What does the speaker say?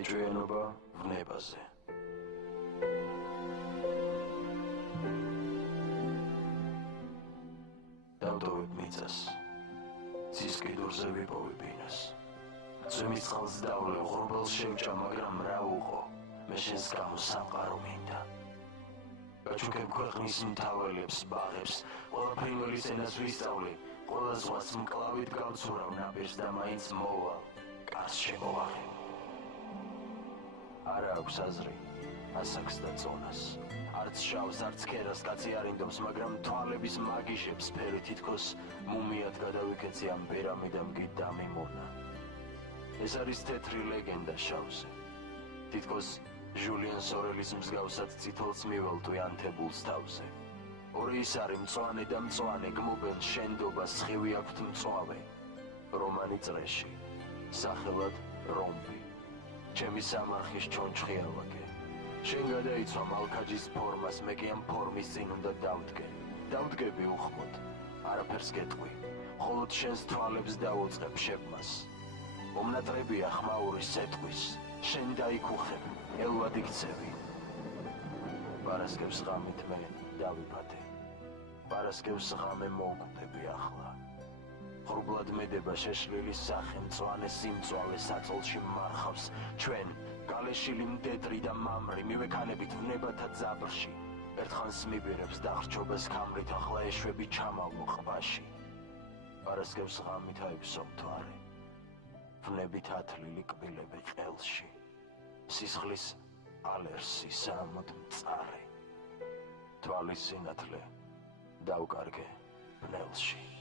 ეჭვიანობა ვნებაზე. დავტოვებ მიწას, ცის კიდურზე ვიპოვე ბინას. წვიმის წყალს დავლევ, ღრუბელს შევჭა, მაგრამ რა უყო, მე შენს გამო სამყარო მინდა. გაჩუქებ ქვეყნის მთაველებს, ბაღებს, ყველა ფრინველის ენას ვისწავლე, ყველა ზღვას მკლავით გავცურავ ნაპირს და მაინც მოვალ, კარს შემოვაღებ. არა აქვს აზრი, ასაკს და წონას, არც შავს, არც ქერას კაცი არ ინდობს, მაგრამ თვალების მაგიჟებს ფერი თითქოს მუმიად გადავიქეცი ამ პირამიდამ კი დამიმონა. ეს არის თეთრი ლეგენდა შავზე, თითქოს ჟულიან სორელის მსგავსად წითელს მიველთვი ანთებულს თავზე. ორი ის არის მწვანე და მწვანე, გმობენ შენდობას, სხივი აქვთ მწვავე. რომანი წრეში, სახელად რომბი, ჩემი სამარხის ჩონჩხია ვაკე. შენ გადაიცვა მალქაჯის ფორმას, მე კი ამ ფორმის წინ უნდა დავდგე. დავდგები უხმოდ, არაფერს გეტყვი, მხოლოდ შენს თვალებს დავუწყებ შეფმას. მომნატრებია ხმაურის სეტყვის, შენ დაიქუხებ, ელვად იქცევი. პარასკევს ღამით მე დავიფათე, პარასკევს ღამე მოვკვდები ახლა. ღრუბლად მედება შეშლილი სახე, მწვანე სიმწვავე საწოლში მარხავს, ჩვენ გალეშილი მდედრი და მამრი, მივექანებით ვნებათა ძაბრში. ერთხანს მიბირებს დახრჩობას ქამრით, ახლა ეშვები ჩამალო ყვაში. პარასკევს ღამით აიფსო მთვარე, ვნებით ათლილი კბილები ყელში. სისხლის ალერსი სამოდ მწარე, თვალის სინათლე დავკარგე ბნელში.